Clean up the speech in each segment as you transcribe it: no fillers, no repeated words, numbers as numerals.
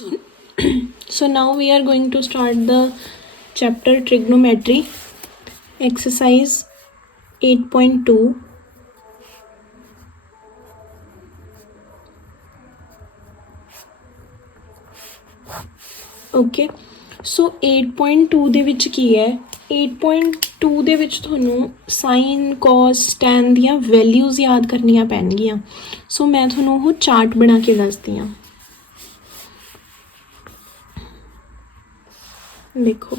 So, so now we are going to start the chapter trigonometry, exercise 8.2. Okay so 8.2 ਦੇ ਵਿੱਚ ਕੀ ਹੈ 8.2 ਦੇ ਵਿੱਚ ਤੁਹਾਨੂੰ ਸਾਈਨ ਕੋਸ ਟੈਨ ਦੀਆਂ ਵੈਲਿਊਜ਼ ਯਾਦ ਕਰਨੀਆਂ ਪੈਣਗੀਆਂ ਸੋ ਮੈਂ ਤੁਹਾਨੂੰ ਉਹ ਚਾਰਟ ਬਣਾ ਕੇ ਦੱਸਦੀ ਹਾਂ ਦੇਖੋ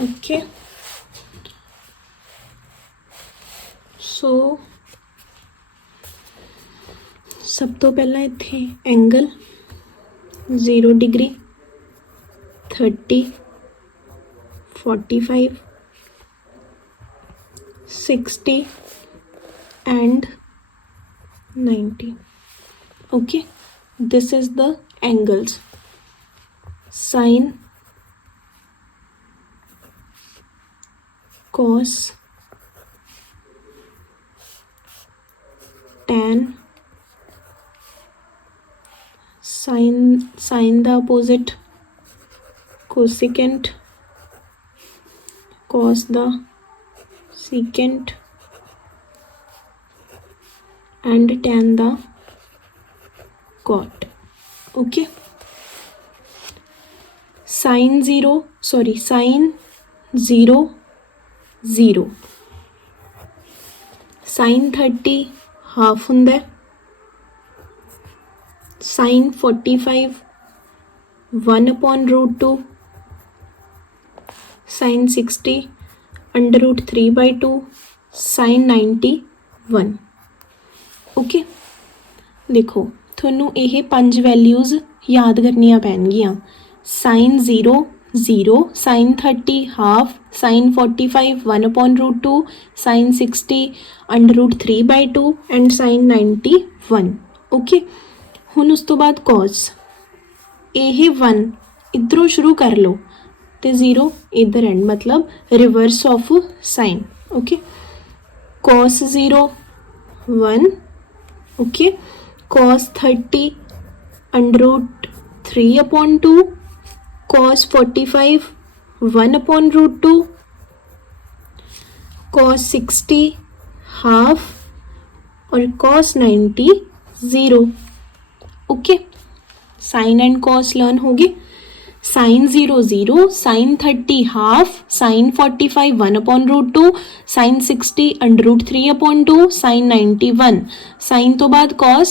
ओके सो सब तो पहला इत्थे angle 0 degree 30 45 60 and 90 okay this is the angles sine cos tan sine the opposite cosecant cos the secant and tan the cot okay sine 0 sin 30 half हुंदा है sin 45 1/√2 sin 60 √3/2 sin 90 1 ओके देखो ਤੁਹਾਨੂੰ ਇਹ ਪੰਜ ਵੈਲਿਊਜ਼ ਯਾਦ ਕਰਨੀਆਂ ਪੈਣਗੀਆਂ sin 0 sin 30 हाफ sin 45 1/√2 sin 60 √3/2 and sin 90 1 okay ਹੁਣ ਉਸ ਤੋਂ ਬਾਅਦ cos ਇਹ 1 ਇੱਧਰੋਂ ਸ਼ੁਰੂ ਕਰ ਲਓ ਤੇ 0 ਇੱਧਰ ਐਂਡ ਮਤਲਬ reverse of sine okay cos 0 1 okay cos 30 √3/2 cos 45 1/√2 cos 60 half और cos 90 0 okay sine and cos learn होगी sin 0 sin 30 हाफ sin 45 1/√2 sin 60 √3/2 sin 90 1 sin तो बाद cos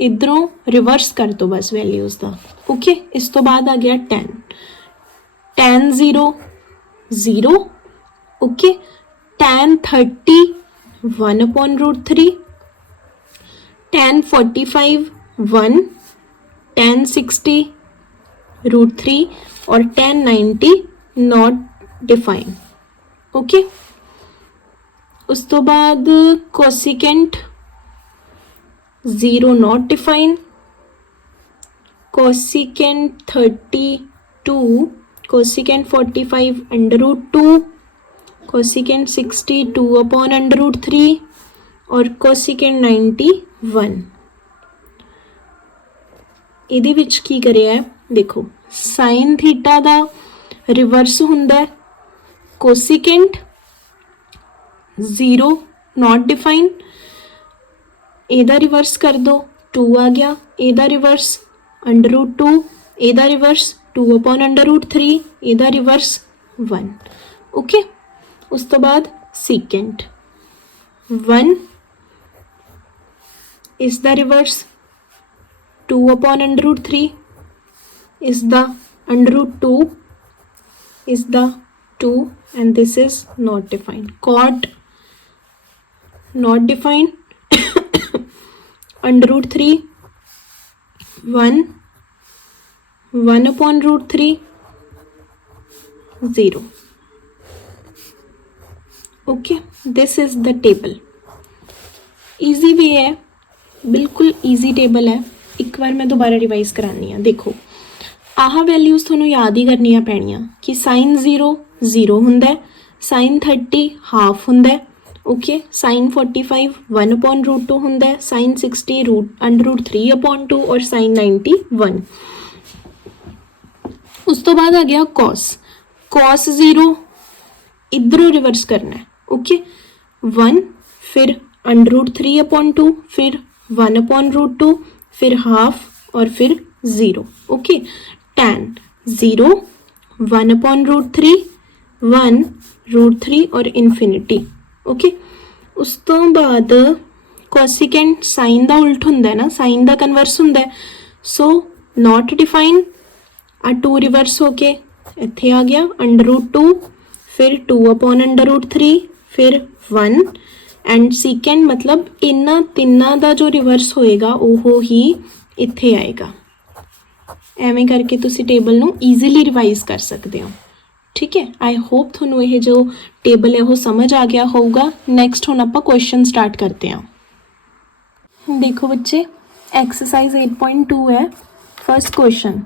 इधरों रिवर्स कर दो बस वैल्यूज़ का ओके इस तो बाद आ गया tan 0 okay tan 30 1/√3 tan 45 1 tan 60 √3 और tan 90 नॉट डिफाइन ओके उस तो बाद cosecant 0 not define cosecant 32 cosecant 45 √2 cosecant 60 2/√3 और कोसिकेंट 90 1 ਇਹਦੇ ਵਿੱਚ ਕੀ ਕਰਿਆ ਹੈ देखो साइन थीटा का रिवर्स हुंदा है कोसिकेंट 0 नॉट डिफाइन एदा रिवर्स कर दो 2 आ गया एदा रिवर्स √2 एदा रिवर्स 2/√3 एदा रिवर्स 1 ओके उस तो बाद सीकेंट 1 इसका reverse 2/√3 is the √2 is the 2 and this is not defined cot not defined, under root 3, 1, 1 upon root 3, 0. Okay, this is the table. Easy way है, बिल्कुल ईजी टेबल है। एक बार मैं दोबारा रिवाइज करानी है। देखो आह वैल्यूज़ थोनों याद ही करनिया पैणियां कि साइन 0 0 हुंदा, साइन 30 हाफ हुंदा, ओके, साइन 45 1 अपॉन रूट 2 हुंदा, साइन 60 अंडर रूट 3 अपॉन 2 और साइन 90 1। उस तो बाद आ गया कॉस, कॉस 0 इधरों रिवर्स करना है, ओके, 1 फिर अंडर रूट 3 अपॉन 2 फिर 1 अपॉन रूट 2 फिर हाफ और फिर 0, okay. tan 0 1 upon root 3 1 root 3 और इन्फिनिटी, ओके। उस तो बाद कोसिकेंट साइन का उल्ट हुंदा ना, साइन का कन्वर्स हुंदा, सो नॉट डिफाइन, आ 2 रिवर्स होके इत्थे आ गया अंडर रूट 2 फिर 2 अपॉन अंडर रूट 3 फिर 1 एंड सीकेंड मतलब इन्ना तिन्ना दा जो रिवर्स होएगा वो ही इत्थे आएगा। एवें करके तुसी टेबल नू ईजीली रिवाइज कर सकते हो, ठीक है। आई होप थोनों ये जो टेबल है वो समझ आ गया होगा। नैक्सट हुण आपां क्वेश्चन स्टार्ट करते हैं। देखो बच्चे एक्सरसाइज 8.2 है, फर्स्ट क्वेश्चन।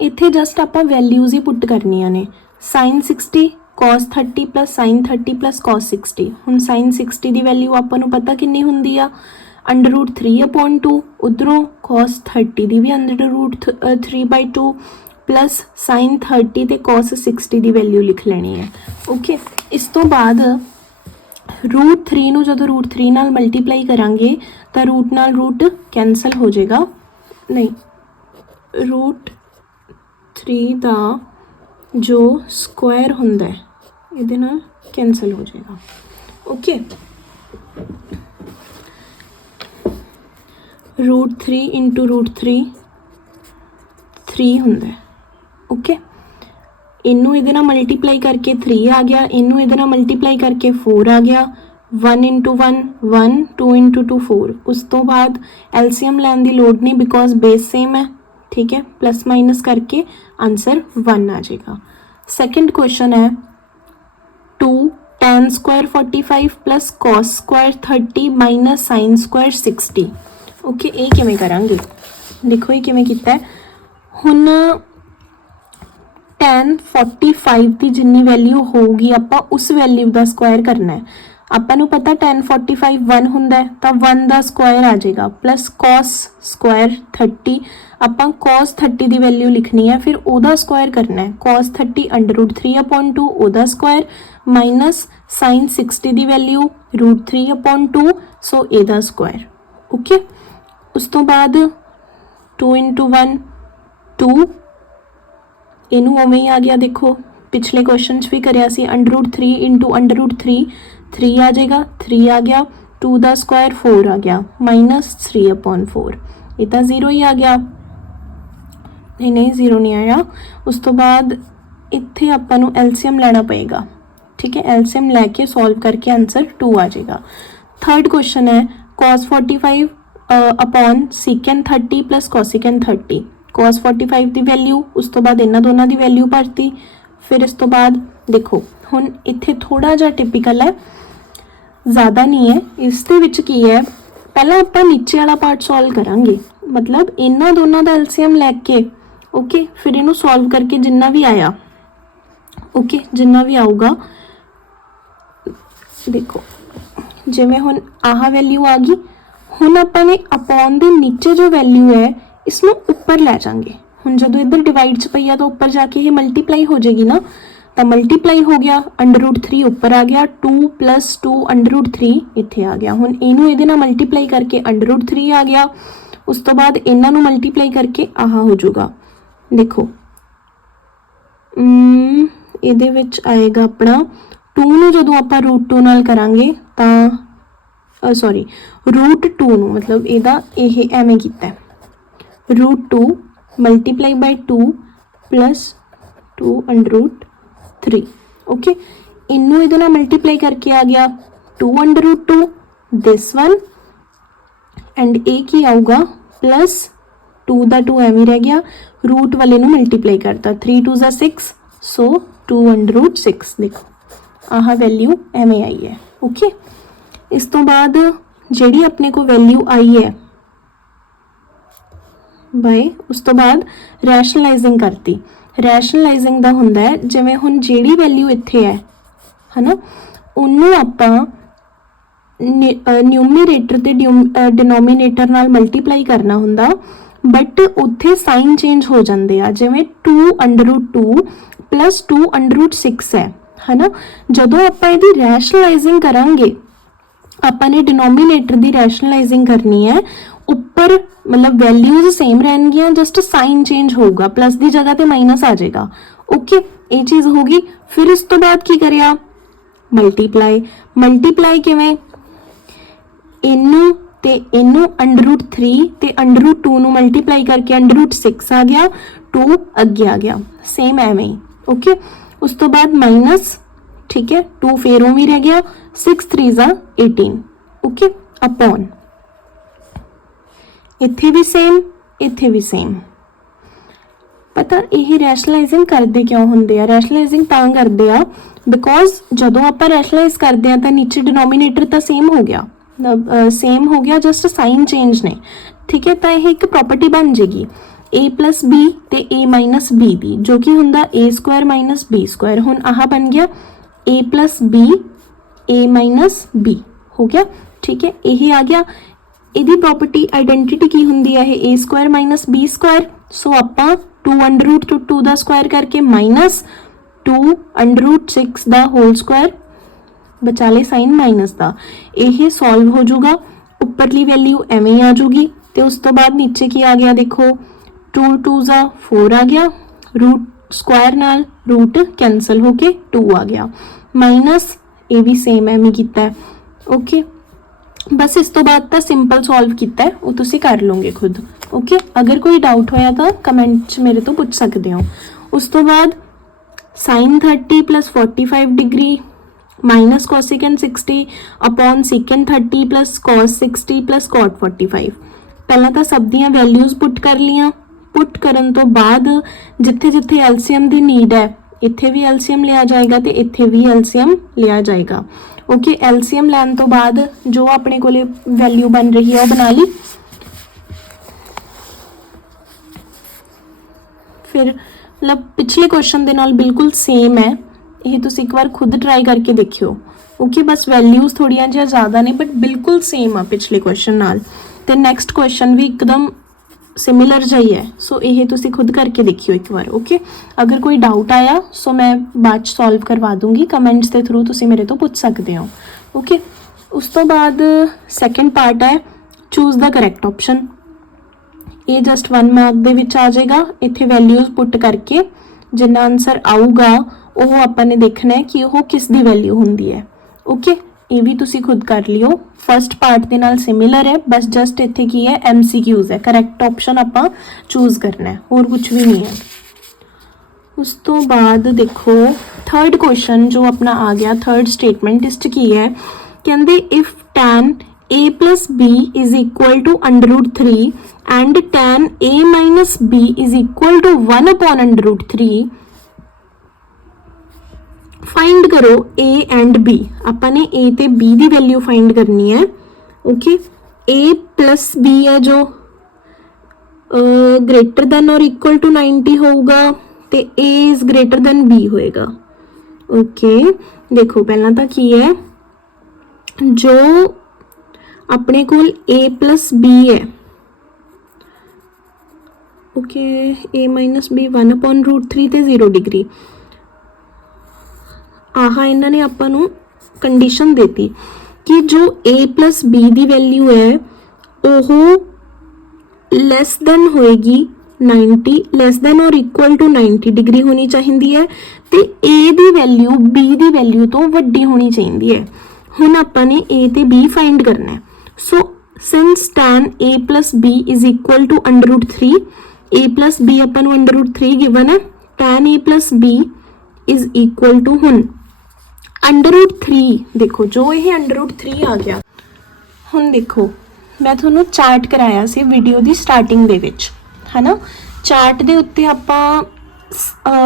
इत्थे जस्ट आपां वैल्यूज़ ही पुट करनियां ने, sine 60 cos 30 plus sine 30 plus cos 60। हुण साइन 60 की वैल्यू आपां नूं पता किन्नी हुंदी आ, अंडर रूट 3 अपॉन 2, उधरों cos 30 की भी अंडर रूट 3/2 प्लस साइन 30 ते cos 60 की वैल्यू लिख लेनी है, ओके। इस तो बाद रूट 3 नूं जदों रूट 3 नाल मल्टीप्लाई करांगे तो रूट नाल रूट कैंसल हो जाएगा, नहीं रूट 3 का जो स्क्वायर हुंदा है इहदे नाल कैंसल हो जाएगा, ओके। रूट 3 इंटू रूट 3 हुंदा है, ओके। इनू इहदे नाल मल्टीप्लाई करके 3 आ गया, इनू इहदे नाल मल्टीप्लाई करके 4 आ गया, 1 इंटू 1 1 2 इंटू 2 4। उस तो बाद एलसीएम लैन की लोड़ नहीं बिकॉज बेस सेम है, ठीक है। प्लस माइनस करके आंसर 1 आ जाएगा। सेकंड क्वेश्चन है 2 tan square 45 plus cos square 30 minus sine square 60, okay. ये किवें करांगे, देखो ये किवें कीता है। हुण tan 45 की जिन्नी वैल्यू होगी आपां उस वैल्यू का स्क्वायर करना है। आपां नूं पता tan 45 1 हुंदा है तो 1 का स्क्वायर आ जाएगा, प्लस cos स्क्वायर 30 आपां cos 30 की वैल्यू लिखनी है, फिर ओदा स्क्वायर करना है, cos 30 अंडर रूट 3 अपॉन 2 ओदा स्क्वायर माइनस साइन 60 की वैल्यू रूट 3 अपॉन 2 सो एदा स्क्वायर, ओके। उस तो बाद 2 इंटू 1 2, इनू उवें ही आ गया। देखो पिछले क्वेश्चन भी कराया सी, under root 3 into under root 3 आ जाएगा, 3 आ गया, 2 का स्क्वायर 4 आ गया माइनस 3 अपॉन 4, इतना 0 ही आ गया, नहीं 0 नहीं आया। उस तो बाद इत्थे आपां नूं एलसीएम लेना पएगा, ठीक है। एलसीएम लैके सॉल्व करके आंसर 2 आ जाएगा। थर्ड क्वेश्चन है cos 45 upon secant 30 plus cosecant 30। cos 45 की वैल्यू, उस तो बाद इन्हां दोनों की वैल्यू भरती, फिर इस तो बाद देखो हुण इत्थे थोड़ा जिहा टिपिकल है, ज़्यादा नहीं है। इस दे विच की है, पहला आपां नीचे वाला पार्ट सॉल्व करांगे, मतलब इन्हां दोनों का एलसीएम लैके, ओके, फिर इनू सॉल्व करके जिन्ना भी आया, ओके, जिन्ना भी आऊगा। देखो जिवें हुण आह वैल्यू आ गई, हुण आपां ने अपॉन दे नीचे जो वैल्यू है इसनूं उपर लै जाएंगे। हुण जदों इधर डिवाइड च पई आ तो उपर जाके ये मल्टीप्लाई हो जाएगी ना, तो मल्टीप्लाई हो गया, अंडर रूट 3 उपर आ गया, 2 प्लस 2 अंडर रूट 3 इत्थे आ गया। हुण इनू इहदे नाल मल्टीप्लाई करके अंडर रूट 3 आ गया, उस तो बाद इन्हां नूं मल्टीप्लाई करके आह हो जाऊगा। देखो इहदे विच आएगा अपना 2 नूं जदों आपां रूट 2 नाल करांगे तां सॉरी रूट 2 नूं, मतलब इहदा इह एवें कीता है, root 2 multiply by 2 plus 2 under root 3, okay. इनू इहदे नाल मल्टीप्लाई करके आ गया 2 under root 2 this one and ए की आऊगा प्लस 2 ਦਾ 2 ਐਵੇਂ ਰਹਿ ਗਿਆ, रूट वाले ਨੂੰ मल्टीप्लाई करता 3 2 ज़ा 6 सो 2 अंडर रूट 6 देखो आह वैल्यू एवें आई है। ओके इस तो बाद ਜਿਹੜੀ अपने को वैल्यू आई है बाय उस तो बाद रैशनलाइजिंग करती। रैशनलाइजिंग ਦਾ ਹੁੰਦਾ ਹੈ ਜਿਵੇਂ ਹੁਣ ਜਿਹੜੀ वैल्यू ਇੱਥੇ है ना ਉਹਨੂੰ ਆਪਾਂ न्यूमरेटर ਤੇ डिनोमीनेटर ਨਾਲ मल्टीप्लाई करना ਹੁੰਦਾ बट उत्थे साइन चेंज हो जाते हैं जिमें 2 under root 2 plus 2 under root 6 है ना। जदों आपां इहदी रैशनलाइजिंग करांगे आपां ने डिनोमीनेटर की रैशनलाइजिंग करनी है उपर मतलब वैल्यूज सेम रहनगियां जस्ट साइन चेंज होगा प्लस की जगह ते माइनस आ जाएगा। ओके ये चीज़ होगी। फिर इस तो बाद की करिया मल्टीप्लाई। मल्टीप्लाई किवें इनू ते इनू अंडर रूट 3 ते अंडर रूट 2 ਨੂੰ मल्टीप्लाई करके अंडर रूट 6 आ गया 2 अगे आ गया सेम एवें ही। ओके उस तो बाद माइनस ठीक है 2 फिर भी रह गया 6 3 ज़ा 18 ओके अपॉन इत्थे भी सेम इत्थे भी सेम। पता यही रैशनलाइजिंग करते क्यों होंगे आ रैशनलाइजिंग तां करते आ बिकॉज जदों आपां रैशनलाइज करते हैं तो नीचे डिनोमीनेटर तो सेम हो गया सेम हो गया जस्ट साइन चेंज ने ठीक है। तो यह एक प्रॉपर्टी बन जाएगी ए प्लस बी ते ए माइनस बी दी जो कि होंदा ए स्क्वायर माइनस बी स्क्वायर। हुण आह बन गया ए प्लस बी ए माइनस बी हो गया ठीक है। यही आ गया इहदी प्रॉपर्टी आइडेंटिटी की होंदी है ए स्क्वायर माइनस बी स्क्वायर। सो आपां 2 अंडर रूट 2 का स्क्वायर करके माइनस 2 अंडर रूट 6 का होल स्क्वायर बचाले साइन माइनस का यह सॉल्व हो जाऊगा। उपरली वैल्यू एवें ही आ जाऊगी तो उस तो बाद नीचे की आ गया देखो 2 2 ज़ा 4 आ गया रूट स्क्वायर नाल रूट कैंसल होके 2 आ गया माइनस ये भी सेम एवें किया है। ओके बस इस तो बाद तो सिंपल सॉल्व किया है वो तुसी कर लोगे खुद। ओके अगर कोई डाउट होया तो कमेंट मेरे तो पूछ सकते हो। उस तो बाद sine 30 plus 45 degree minus cosecant 60 upon secant 30 plus cos 60 plus cot 45। पहला तो सब दियां वैल्यूज पुट कर लिया। पुट करन तो बाद जिथे जिथे एलसीएम की नीड है इत्थे भी एलसीएम लिया जाएगा तो इत्थे भी एलसीएम लिया जाएगा। ओके एलसीएम लैन तो बाद जो अपने को वैल्यू बन रही है वो बना ली। फिर मतलब पिछले क्वेश्चन के नाल बिल्कुल सेम है ये तुम एक बार खुद ट्राई करके देखियो। ओके बस वैल्यूज थोड़िया जिहा ज़्यादा ने बट बिल्कुल सेम आ पिछले क्वेश्चन नाल। तो नैक्सट क्वेश्चन भी एकदम सिमिलर जी है सो ये तुम खुद करके देखियो एक बार। ओके अगर कोई डाउट आया सो मैं बाद सॉल्व करवा दूंगी कमेंट्स के थ्रू तुम मेरे तो पूछ सकते हो। ओके उस तो बाद सैकेंड पार्ट है चूज द करैक्ट ऑप्शन। ये जस्ट 1 मार्क दे विच आ जाएगा। इत्थे वैल्यूज पुट करके जिन्ना आंसर आऊगा वो आपने देखना है कि वो किस दी वैल्यू होंदी है। ओके ये भी तुसी खुद कर लियो फर्स्ट पार्ट के नाल सिमिलर है बस जस्ट इत्थे की है MCQs है करैक्ट ऑप्शन आपां चूज करना है और कुछ भी नहीं है। उस तो बाद देखो थर्ड क्वेश्चन जो अपना आ गया थर्ड स्टेटमेंट इस की है कहते if tan a plus b is equal to under root 3 and tan a minus b is equal to 1 upon under root 3 find करो ए एंड बी। अपने ए ते बी की वैल्यू फाइंड करनी है। ओके ए प्लस बी है जो greater than और equal to 90 होगा तो ए इज ग्रेटर देन बी होएगा। ओके देखो पहला तो की है जो अपने को ए प्लस बी है ओके ए माइनस बी 1 अपॉन रूट 3 ते 0 डिग्री आह इन्होंने आपां नूं कंडीशन देती कि जो ए प्लस बी की वैल्यू है वो लैस देन होएगी 90 लैस देन और इक्वल टू 90 डिग्री होनी चाहिए है तो ए की वैल्यू बी की वैल्यू तो वड्डी होनी चाहिए है। हुण आपां ने ए ते बी फाइंड करना है। So since tan a plus B is equal to under root 3 a plus B आपां नूं अंडर रूट 3 गिवन है tan a plus B is equal to हुण अंडर रूट 3 देखो जो ये अंडर रूट 3 आ गया ਹੁਣ ਦੇਖੋ ਮੈਂ ਤੁਹਾਨੂੰ ਚਾਰਟ ਕਰਾਇਆ ਸੀ ਵੀਡੀਓ ਦੀ ਸਟਾਰਟਿੰਗ ਦੇ ਵਿੱਚ, ਹੈ ਨਾ। ਚਾਰਟ ਦੇ ਉੱਤੇ ਆਪਾਂ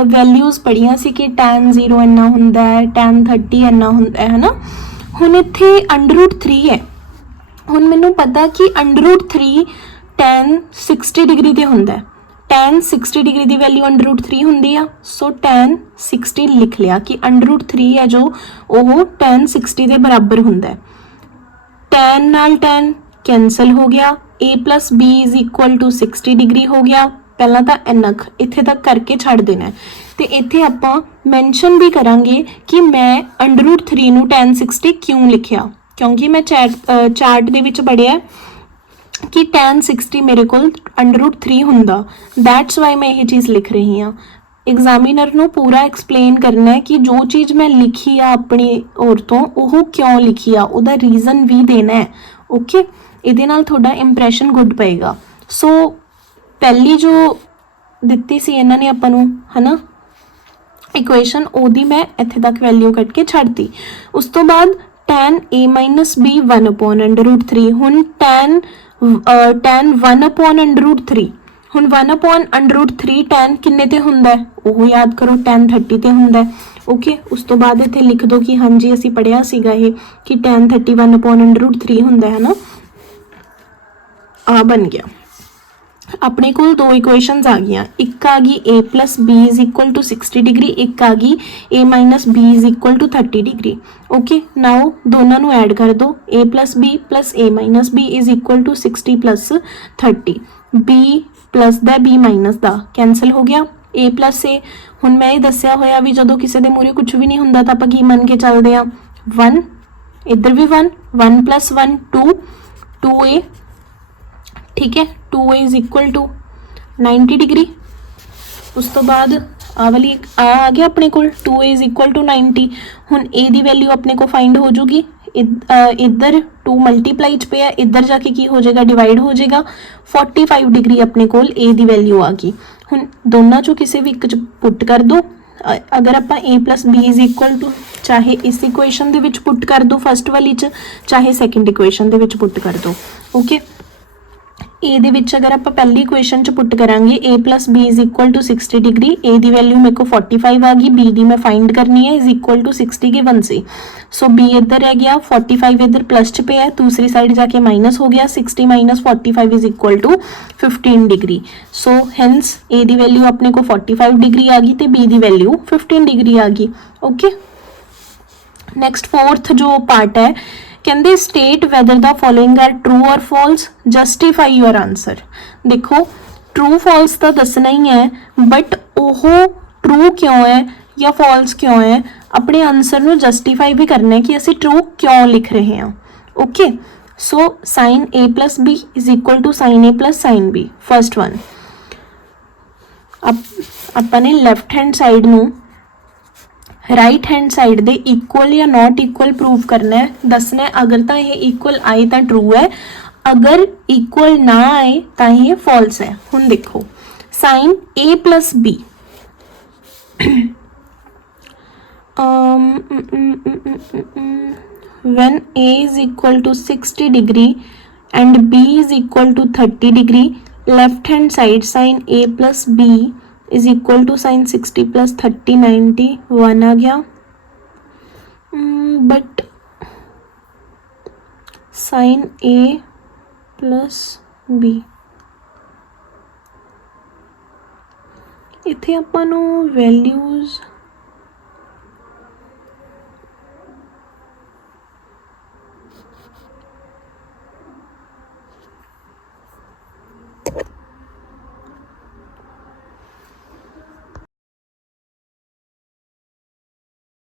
ਵੈਲਿਊਜ਼ ਪੜ੍ਹੀਆਂ ਸੀ ਕਿ tan 0 ਇੰਨਾ ਹੁੰਦਾ ਹੈ, tan 30 ਇੰਨਾ ਹੁੰਦਾ ਹੈ ਨਾ। ਹੁਣ ਇੱਥੇ √3 ਹੈ। ਹੁਣ ਮੈਨੂੰ ਪਤਾ ਕਿ √3 tan 60 ਡਿਗਰੀ 'ਤੇ ਹੁੰਦਾ ਹੈ। tan 60 ਡਿਗਰੀ ਦੀ ਵੈਲਿਊ √3 ਹੁੰਦੀ ਆ, ਸੋ tan 60 ਲਿਖ ਲਿਆ ਕਿ √3 ਹੈ ਜੋ ਉਹ tan 60 ਦੇ ਬਰਾਬਰ ਹੁੰਦਾ ਹੈ। tan ਨਾਲ tan कैंसल हो गया, a+b = 60 डिग्री हो गया। पहला तो इन्ना इत्थे तक करके छड़ देना है, तो इत्थे आपां मैंशन भी करांगे कि मैं √3 नूं tan 60 क्यों लिखिया, क्योंकि मैं चार्ट दे विच पढ़िया कि tan 60 मेरे कोल √3 हुंदा, दैट्स वाई मैं ये चीज़ लिख रही हाँ। एग्जामिनर नूं पूरा एक्सप्लेन करना है कि जो चीज़ मैं लिखी आ अपनी ओर तो वो क्यों लिखी आ, उहदा रीजन भी देना है। ओके, ਇਹਦੇ ਨਾਲ ਤੁਹਾਡਾ ਇੰਪ੍ਰੈਸ਼ਨ ਗੁੱਡ ਪਏਗਾ। ਸੋ ਪਹਿਲੀ ਜੋ ਦਿੱਤੀ ਸੀ ਇਹਨਾਂ ਨੇ ਆਪਾਂ ਨੂੰ, ਹੈ ਨਾ, ਇਕੁਏਸ਼ਨ, ਉਹਦੀ ਮੈਂ ਇੱਥੇ ਤੱਕ ਵੈਲਿਊ ਕੱਢ ਕੇ ਛੱਡਤੀ। ਉਸ ਤੋਂ ਬਾਅਦ tan a - b 1/√3। ਹੁਣ tan 1/√3, ਹੁਣ 1/√3 tan ਕਿੰਨੇ ਤੇ ਹੁੰਦਾ ਹੈ, ਉਹ ਯਾਦ ਕਰੋ, tan 30 ਤੇ ਹੁੰਦਾ ਹੈ। ਓਕੇ, ਉਸ ਤੋਂ ਬਾਅਦ ਇੱਥੇ ਲਿਖ ਦਿਓ ਕਿ ਹਾਂਜੀ ਅਸੀਂ ਪੜ੍ਹਿਆ ਸੀਗਾ ਇਹ ਕਿ tan 30 1/√3 ਹੁੰਦਾ ਹੈ ਨਾ। आ बन गया। अपने को दो इक्वेशंस आ गई, एक आ गई a+b = 60 डिग्री, एक आ गई a - b = 30 degree. Okay, now दोनों को ऐड कर दो, a+b + a - b = 60 + 30, b plus दा b माइनस दा कैंसल हो गया, a + a। हुण मैं ये दस्सिया होया भी जदों किसी दे मूहरे कुछ भी नहीं हुंदा तां आपां की मन के चलदे आ, 1 इधर भी 1 1 + 1 2 2a, ठीक है, 2a = 90 डिग्री। उस तो बाद आ वाली आ गया अपने को 2a = 90। हुण a दी वैल्यू अपने को फाइंड हो जूगी, इधर 2 मल्टीप्लाई च पे, इधर जाके की हो जाएगा, डिवाइड हो जाएगा। 45 डिग्री अपने को a दी वैल्यू आ गई। हुण दोनों चों किसी भी एक च पुट कर दो। अगर आप a + b = चाहे इस इक्वेशन दे विच पुट कर दो फर्स्ट वाली च, चाहे second equation they which put कर दो। ओके, ए दे विच अगर आप पहली इक्वेशन च पुट करांगे a + b = 60 डिग्री, a दी वैल्यू मेरे को 45 आ गई, b दी मैं फाइंड करनी है = 60 गिवन सी। सो b इधर रह गया, 45 इधर प्लस च पे है, दूसरी साइड जाके माइनस हो गया, 60 - 45 = 15 डिग्री। सो हैंस a दी वैल्यू अपने को 45 डिग्री आ गई, तो b दी वैल्यू 15 डिग्री आ गई। ओके, नैक्सट फोर्थ जो पार्ट है, कहते state whether the following are true और फॉल्स, जस्टिफाई योर आंसर। देखो ट्रू फॉल्स तो दसना ही है, बट ओह ट्रू क्यों है या फॉल्स क्यों है, अपने आंसर को जस्टिफाई भी करना है कि असी ट्रू क्यों लिख रहे हैं। Okay, so sin a + b = sin a + sin b, first one. अपने लैफ्ट हैंड साइड में राइट हैंड साइड दे इक्वल या नॉट इक्वल प्रूव करना है, दसना है। अगर तो ये इक्वल आए तो ट्रू है, अगर इक्वल ना आए तो ये फॉल्स है। हुण देखो sin a + b when a = 60 degree and b = 30 degree, left hand side sin a + b = sin 60 + 30 90 1 आ गया। बट sin a + b इत्थे आपां नूं वैल्यूज़